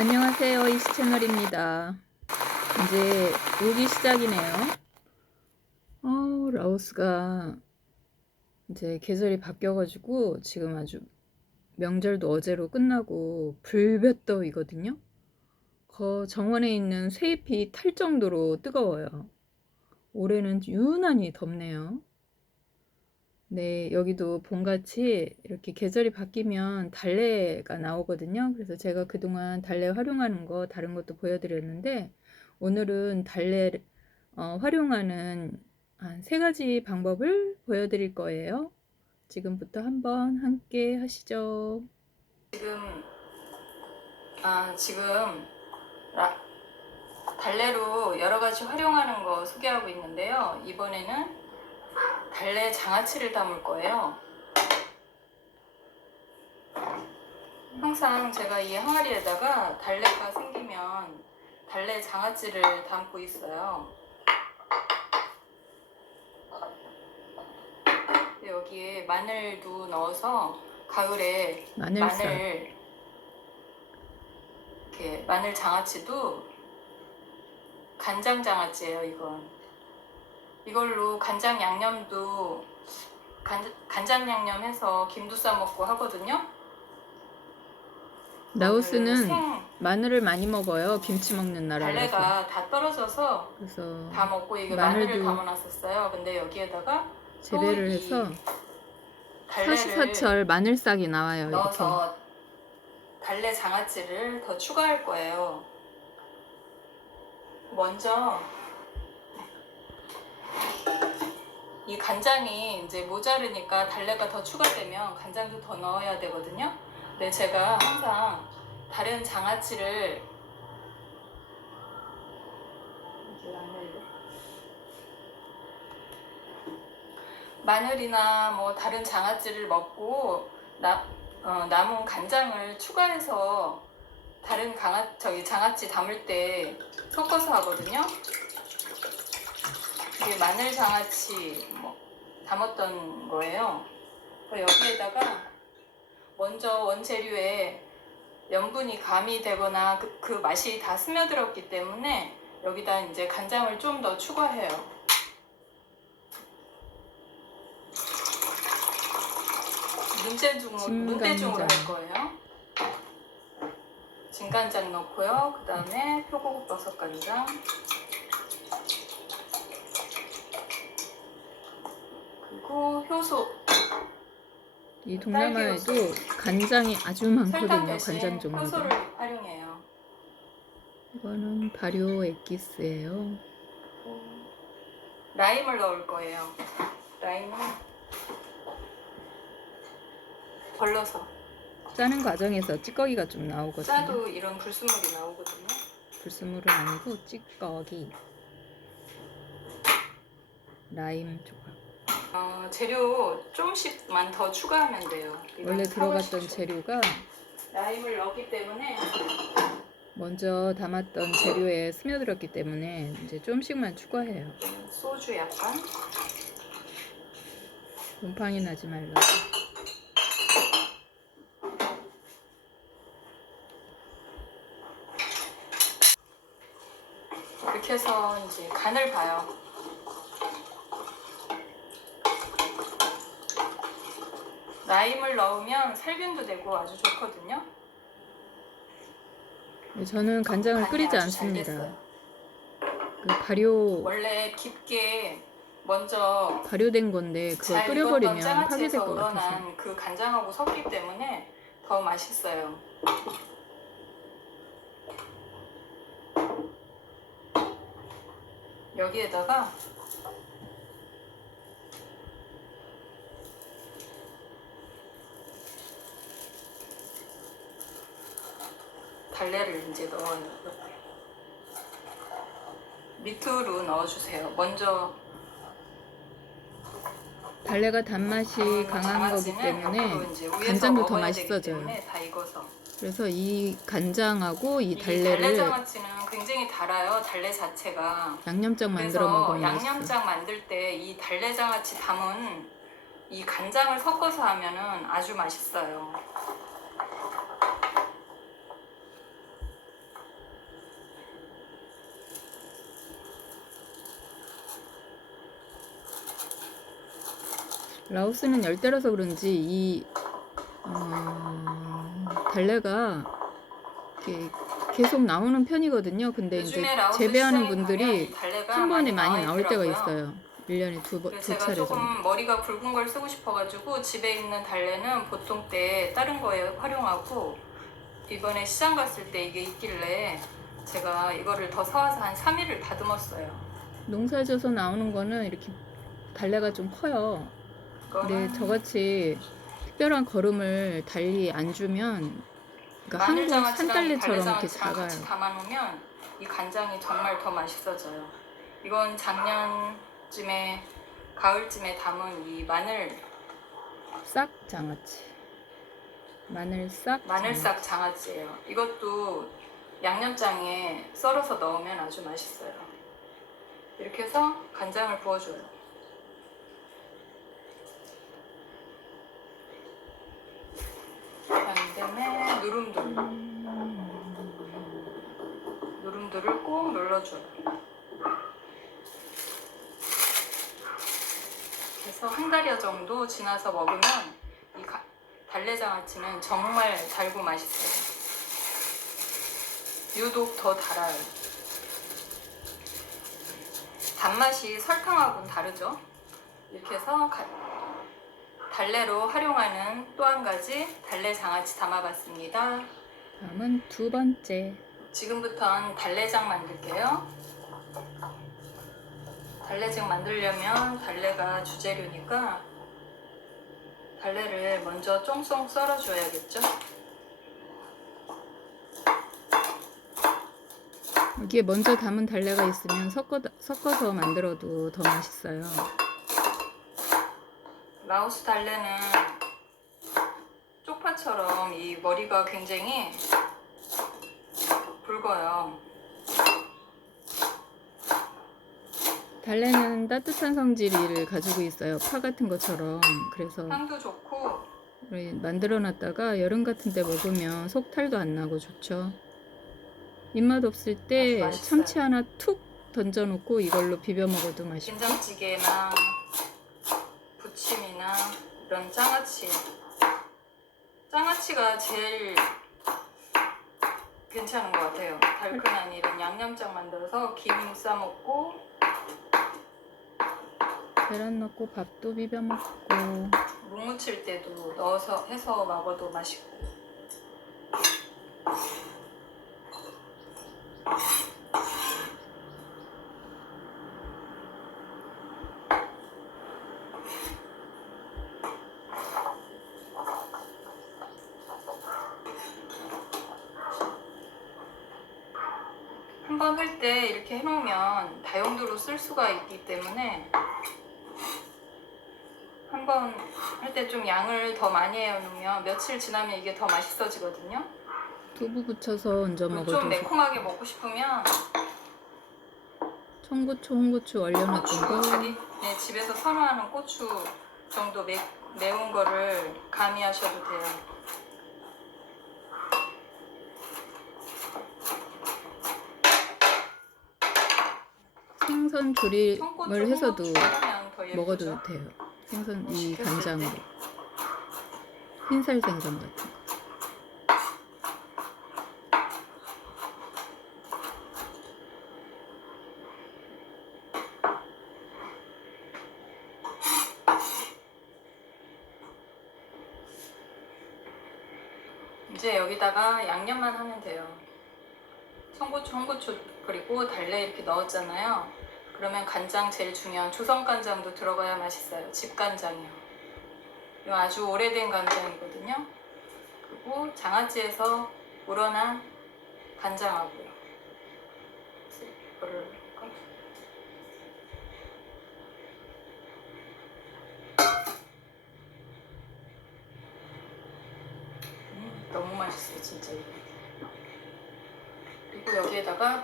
안녕하세요. 이시 채널입니다. 이제 오기 시작이네요. 라오스가 이제 계절이 바뀌어가지고 지금 아주 명절도 어제로 끝나고 불볕더위거든요. 정원에 있는 새잎이 탈 정도로 뜨거워요. 올해는 유난히 덥네요. 네, 여기도 봄같이 이렇게 계절이 바뀌면 달래가 나오거든요. 그래서 제가 그동안 달래 활용하는 거 다른 것도 보여드렸는데, 오늘은 달래 활용하는 한 3가지 방법을 보여드릴 거예요. 지금부터 한번 함께 하시죠. 지금 달래로 여러 가지 활용하는 거 소개하고 있는데요. 이번에는 달래 장아찌를 담을 거예요. 항상 제가 이 항아리에다가 달래가 생기면 달래 장아찌를 담고 있어요. 여기에 마늘도 넣어서 가을에 마늘 장아찌도 간장 장아찌예요. 이걸로 간장 양념도 간장 양념 해서 김도 싸 먹고 하거든요. 라오스는 마늘을 많이 먹어요. 김치 먹는 나라라서. 달래가 다 떨어져서 그래서 다 먹고 이게 마늘을 담아놨었어요. 근데 여기에다가 재배를 해서 사시사철 마늘싹이 나와요. 넣어서 이렇게. 달래 장아찌를 더 추가할 거예요. 먼저 이 간장이 이제 모자르니까 달래가 더 추가되면 간장도 더 넣어야 되거든요. 근데 제가 항상 다른 장아찌를 마늘이나 뭐 다른 장아찌를 먹고 남은 간장을 추가해서 다른 장아찌 담을 때 섞어서 하거든요. 이게 마늘 장아찌 담았던 거예요. 여기에다가 먼저 원재료에 염분이 가미되거나 그 맛이 다 스며들었기 때문에 여기다 이제 간장을 좀 더 추가해요. 눈대중으로 할 거예요. 진간장 넣고요. 그 다음에 표고급 버섯 간장, 그리고 효소. 이 동남아에도 간장이 아주 많거든요. 간장 종류가. 효소를 활용해요. 이거는 발효 엑기스예요. 라임을 넣을 거예요. 라임은 벌러서 짜는 과정에서 찌꺼기가 좀 나오거든요. 짜도 이런 불순물이 나오거든요. 불순물은 아니고 찌꺼기. 라임 조각. 재료 조금씩만 더 추가하면 돼요. 원래 들어갔던 재료가 라임을 넣었기 때문에 먼저 담았던 재료에 스며들었기 때문에 이제 조금씩만 추가해요. 소주 약간. 곰팡이 나지 말라고. 이렇게 해서 이제 간을 봐요. 라임을 넣으면 살균도 되고 아주 좋거든요. 저는 간장을 끓이지 않습니다. 원래 깊게 먼저 발효된 건데 그걸 끓여버리면 파괴될 것 같아서 그 간장하고 섞기 때문에 더 맛있어요. 여기에다가 달래를 이제 넣어요. 밑으로 넣어주세요. 먼저 달래가 단맛이 강한 거기 때문에 간장도 더 맛있어져요. 다 익어서. 그래서 이 간장하고 이 달래를 달래 장아찌는 굉장히 달아요. 달래 자체가 양념장 만들어 먹으면 맛있어. 양념장 만들 때 이 달래 장아찌 담은 이 간장을 섞어서 하면은 아주 맛있어요. 라오스는 열대라서 그런지 이 달래가 이렇게 계속 나오는 편이거든요. 근데 이제 재배하는 분들이 한 번에 많이 나올 때가 있어요. 1년에 두 제가 차례 조금 정도. 머리가 굵은 걸 쓰고 싶어가지고 집에 있는 달래는 보통 때 다른 거에 활용하고, 이번에 시장 갔을 때 이게 있길래 제가 이거를 더 사와서 한 3일을 다듬었어요. 농사져서 나오는 거는 이렇게 달래가 좀 커요. 근데 저같이 특별한 거름을 달리 안 주면, 그러니까 한국 산달래처럼 이렇게 작아요. 같이 담아놓으면 이 간장이 정말 더 맛있어져요. 이건 작년쯤에 가을쯤에 담은 이 싹 장아찌. 마늘싹 장아찌예요. 이것도 양념장에 썰어서 넣으면 아주 맛있어요. 이렇게 해서 간장을 부어줘요. 그다음에 누름돌을 꼭 눌러줘요. 그래서 한 달여 정도 지나서 먹으면 이 달래장아찌는 정말 달고 맛있어요. 유독 더 달아요. 단맛이 설탕하고는 다르죠. 이렇게 해서 달래로 활용하는 또 한 가지 달래장아찌 담아봤습니다. 다음은 두 번째. 지금부터는 달래장 만들게요. 달래장 만들려면 달래가 주재료니까 달래를 먼저 쫑쫑 썰어줘야겠죠. 여기에 먼저 담은 달래가 있으면 섞어서 만들어도 더 맛있어요. 라오스 달래는 쪽파처럼 이 머리가 굉장히 굵어요. 달래는 따뜻한 성질을 가지고 있어요. 파 같은 것처럼. 그래서 향도 좋고 만들어 놨다가 여름 같은 때 먹으면 속탈도 안 나고 좋죠. 입맛 없을 때 참치 하나 툭 던져 놓고 이걸로 비벼 먹어도 맛있고. 된장찌개나 부침이나 이런 장아찌가 제일 괜찮은 것 같아요. 달큰한 이런 양념장 만들어서 김 싸먹고 계란 넣고 밥도 비벼 먹고 묵 무칠 때도 넣어서 해서 먹어도 맛있고. 한번 할 때 이렇게 해놓으면 다용도로 쓸 수가 있기 때문에 한번 할 때 좀 양을 더 많이 해놓으면 며칠 지나면 이게 더 맛있어지거든요. 두부 붙여서 얹어 먹어도 좀 매콤하게 먹고 싶으면 청고추, 홍고추 얼려놨던 거. 자기 집에서 선호하는 고추 정도 매운 거를 가미하셔도 돼요. 생선 조림을 해서도 먹어도 돼요. 생선 이 간장으로. 흰살 생선 같은 거. 이제 여기다가 양념만 하면 돼요. 청고추, 홍고추 그리고 달래 이렇게 넣었잖아요. 그러면 간장 제일 중요한 조선 간장도 들어가야 맛있어요. 집 간장이요. 이거 아주 오래된 간장이거든요. 그리고 장아찌에서 우러난 간장하고요. 이거를 너무 맛있어요, 진짜. 그리고 여기에다가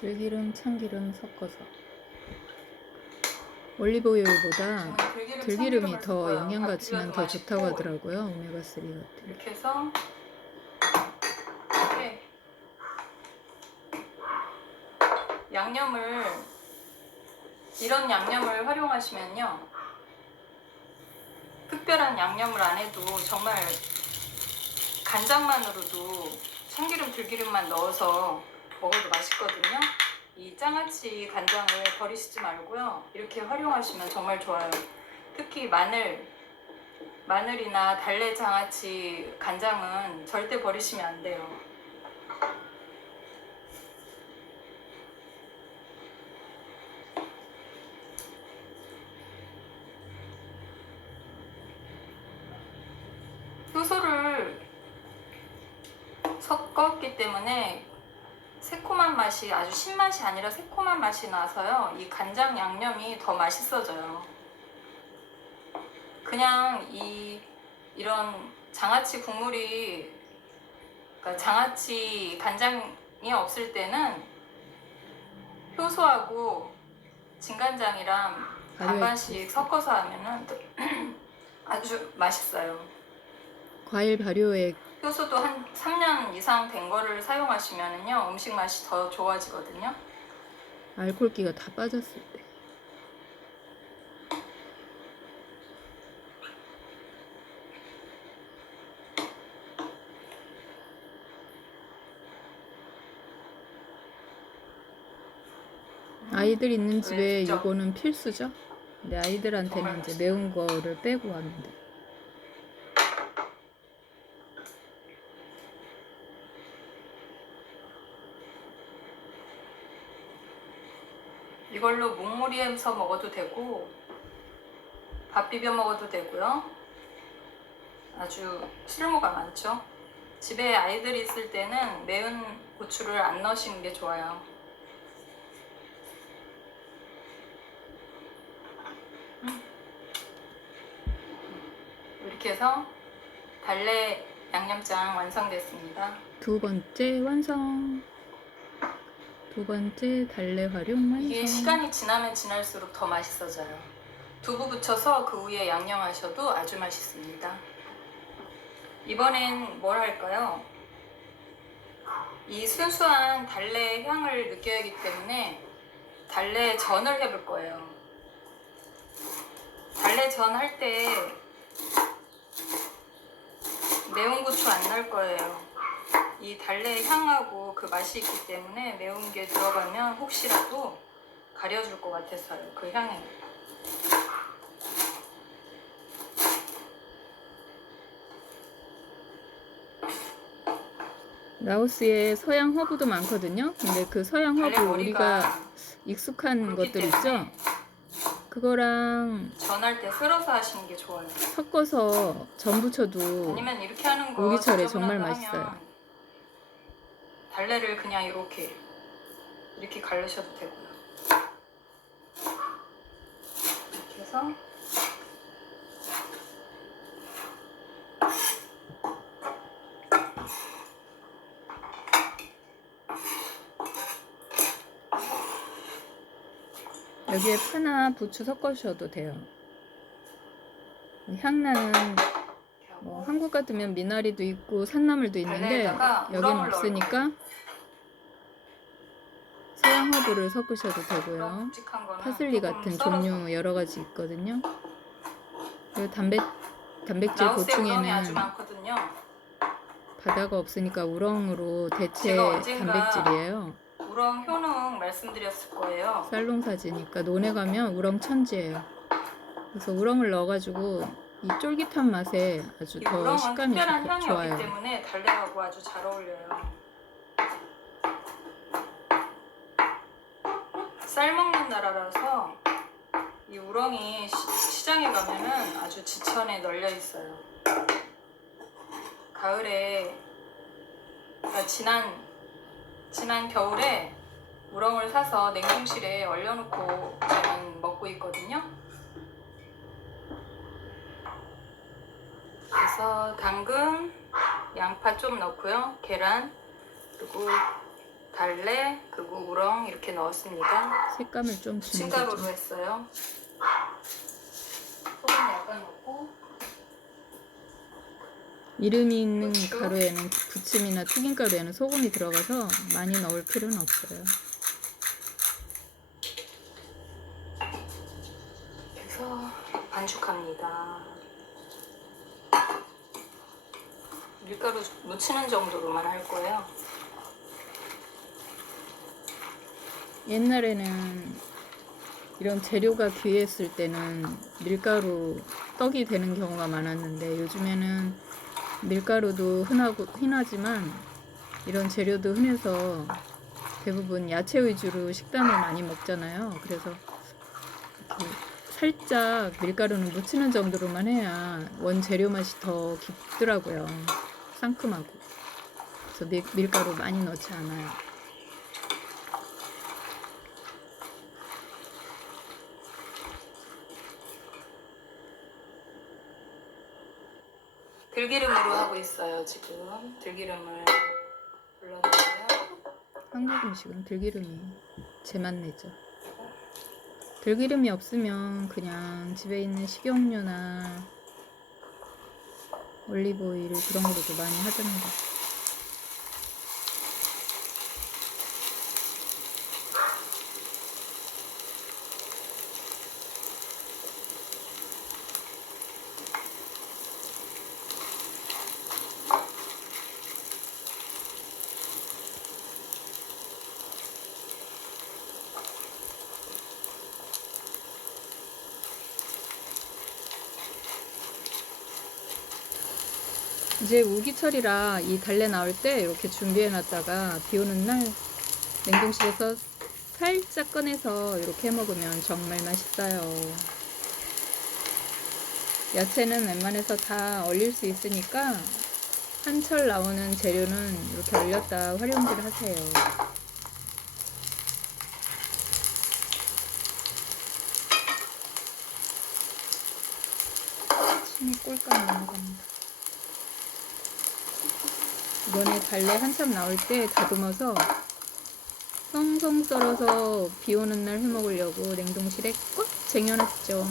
들기름, 참기름 섞어서. 올리브오일보다 들기름이 더 영양 가치는 더 좋다고 하더라고요. 오메가3 같은. 이렇게 해서 이렇게 이런 양념을 활용하시면요, 특별한 양념을 안 해도 정말 간장만으로도 참기름 들기름만 넣어서 먹어도 맛있거든요. 이 장아찌 간장을 버리시지 말고요, 이렇게 활용하시면 정말 좋아요. 특히 마늘이나 달래 장아찌 간장은 절대 버리시면 안 돼요. 효소를 섞었기 때문에 새콤한 맛이, 아주 신맛이 아니라 새콤한 맛이 나서요, 이 간장 양념이 더 맛있어져요. 그냥 이런 장아찌 국물이, 그러니까 장아찌 간장이 없을 때는 효소하고 진간장이랑 반반씩 섞어서 하면은 아주 맛있어요. 과일 발효액. 효소도 한 3년 이상 된 거를 사용하시면은요, 음식 맛이 더 좋아지거든요. 알코올기가 다 빠졌을 때. 아이들 있는 집에 그죠? 이거는 필수죠. 근데 아이들한테는 이제 매운 거를 빼고 하면 돼. 이걸로 묵무리해서 먹어도 되고 밥 비벼 먹어도 되고요. 아주 쓸모가 많죠. 집에 아이들이 있을 때는 매운 고추를 안 넣으시는 게 좋아요. 이렇게 해서 달래 양념장 완성됐습니다. 두 번째 완성. 두 번째 달래 활용 완성. 이게 시간이 지나면 지날수록 더 맛있어져요. 두부 붙여서 그 위에 양념하셔도 아주 맛있습니다. 이번엔 뭘 할까요? 이 순수한 달래 향을 느껴야 하기 때문에 달래 전을 해볼 거예요. 달래 전 할 때 매운 고추 안 넣을 거예요. 이 달래 향하고 그 맛이 있기 때문에 매운 게 들어가면 혹시라도 가려줄 것 같아서요, 그 향에. 라오스에 서양 허브도 많거든요. 근데 그 서양 달래 허브 머리가 우리가 익숙한 굵기 것들 때문에 있죠? 그거랑 전할 때 썰어서 하시는 게 좋아요. 섞어서 전 부쳐도 아니면 이렇게 하는 거 오기철에 정말 지저분하다 맛있어요. 하면 달래를 그냥 이렇게 갈르셔도 되고요. 이렇게 해서 여기에 파나 부추 섞으셔도 돼요. 향나는 이렇게 하고 뭐 한국 같으면 미나리도 있고 산나물도 있는데 달래에다가 여긴 우렁을 없으니까 서양 허브를 섞으셔도 그런 되고요. 묵직한 거는 파슬리 조금 같은 썰어서. 종류 여러 가지 있거든요. 그리고 단백질 라오스에 우렁이 아주 보충에는 많거든요. 바다가 없으니까 우렁으로 대체 제가 언젠가 단백질이에요. 우렁 효능 말씀드렸을 거예요. 쌀농사지니까 논에 가면 우렁 천지예요. 그래서 우렁을 넣어가지고 이 쫄깃한 맛에 아주 이 더 우렁은 식감이 특별한 향이 좋아요. 없기 때문에 달래하고 아주 잘 어울려요. 쌀 먹는 나라라서 이 우렁이 시장에 가면은 아주 지천에 널려 있어요. 가을에, 그러니까 지난 겨울에 우렁을 사서 냉동실에 얼려놓고 저는 먹고 있거든요. 그래서 당근, 양파 좀 넣고요, 계란, 그리고 달래, 그리고 우렁 이렇게 넣었습니다. 색감을 좀 주는 부침가루로 거죠. 했어요. 소금 약간 넣고 이름이 있는 고추. 가루에는 부침이나 튀김가루에는 소금이 들어가서 많이 넣을 필요는 없어요. 그래서 반죽합니다. 밀가루 묻히는 정도로만 할 거예요. 옛날에는 이런 재료가 귀했을 때는 밀가루 떡이 되는 경우가 많았는데 요즘에는 밀가루도 흔하지만 이런 재료도 흔해서 대부분 야채 위주로 식단을 많이 먹잖아요. 그래서 이렇게 살짝 밀가루는 묻히는 정도로만 해야 원재료 맛이 더 깊더라고요. 상큼하고. 그래서 밀가루 많이 넣지 않아요. 들기름으로 하고 있어요. 지금 들기름을 불러주세요. 한국 음식은 들기름이 제맛 내죠. 들기름이 없으면 그냥 집에 있는 식용유나 올리브오일 그런 거로도 많이 하던데. 이제 우기철이라 이 달래 나올 때 이렇게 준비해 놨다가 비 오는 날 냉동실에서 살짝 꺼내서 이렇게 해 먹으면 정말 맛있어요. 야채는 웬만해서 다 얼릴 수 있으니까 한철 나오는 재료는 이렇게 얼렸다 활용들 하세요. 침이 꼴깍 넘어갑니다. 이번에 달래 한참 나올 때 다듬어서 송송 썰어서 비 오는 날 해 먹으려고 냉동실에 꽉 쟁여놨죠.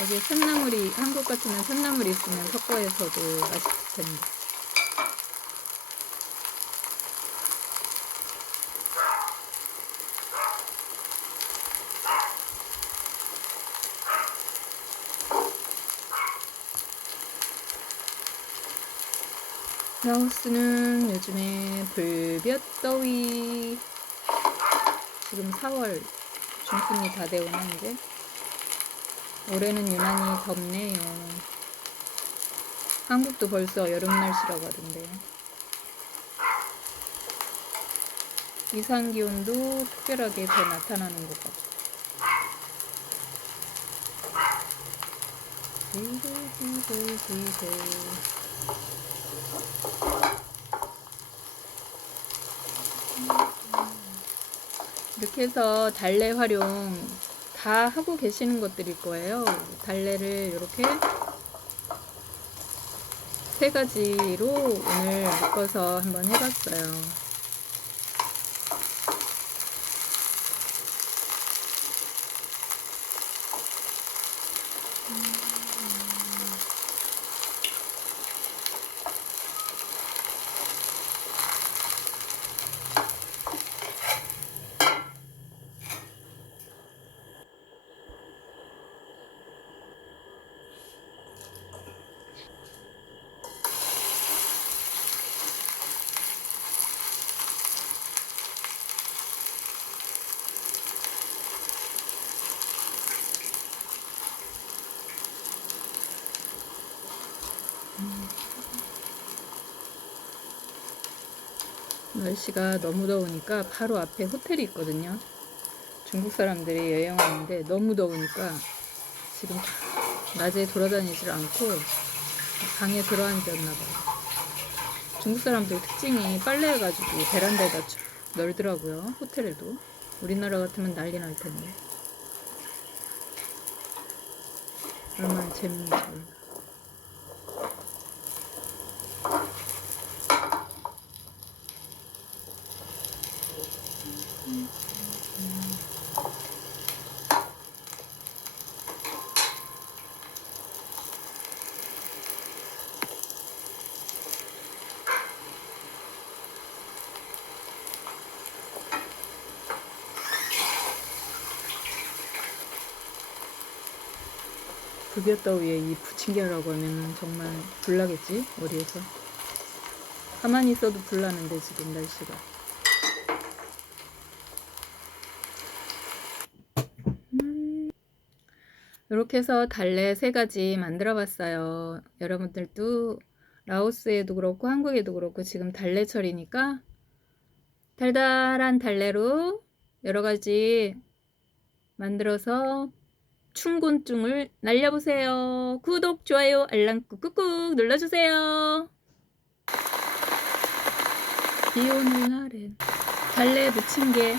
여기 참나물이, 한국 같으면 참나물이 있으면 섞어서도 맛있을 텐데. 라오스는 요즘에 불볕더위, 지금 4월 중순이 다 되오나 이제. 올해는 유난히 덥네요. 한국도 벌써 여름 날씨라고 하던데. 이상기온도 특별하게 더 나타나는 것 같고. 이렇게 해서 달래 활용 다 하고 계시는 것들일 거예요. 달래를 이렇게 세 가지로 오늘 묶어서 한번 해봤어요. 날씨가 너무 더우니까 바로 앞에 호텔이 있거든요. 중국 사람들이 여행 왔는데 너무 더우니까 지금 낮에 돌아다니질 않고 방에 들어앉았나 봐요. 중국 사람들 특징이 빨래해가지고 베란다에다 쭉 널더라고요. 호텔에도. 우리나라 같으면 난리 날 텐데. 얼마나 재밌는지 몰라. 극여더위에 이 부침개라고 하면은 정말 불나겠지 어디에서. 가만히 있어도 불나는데 지금 날씨가. 이렇게 해서 달래 3가지 만들어 봤어요. 여러분들도 라오스에도 그렇고 한국에도 그렇고 지금 달래철이니까 달달한 달래로 여러 가지 만들어서 춘곤증을 날려보세요. 구독, 좋아요, 알람 꾹꾹꾹 눌러주세요. 비 오는 날엔 달래 부침개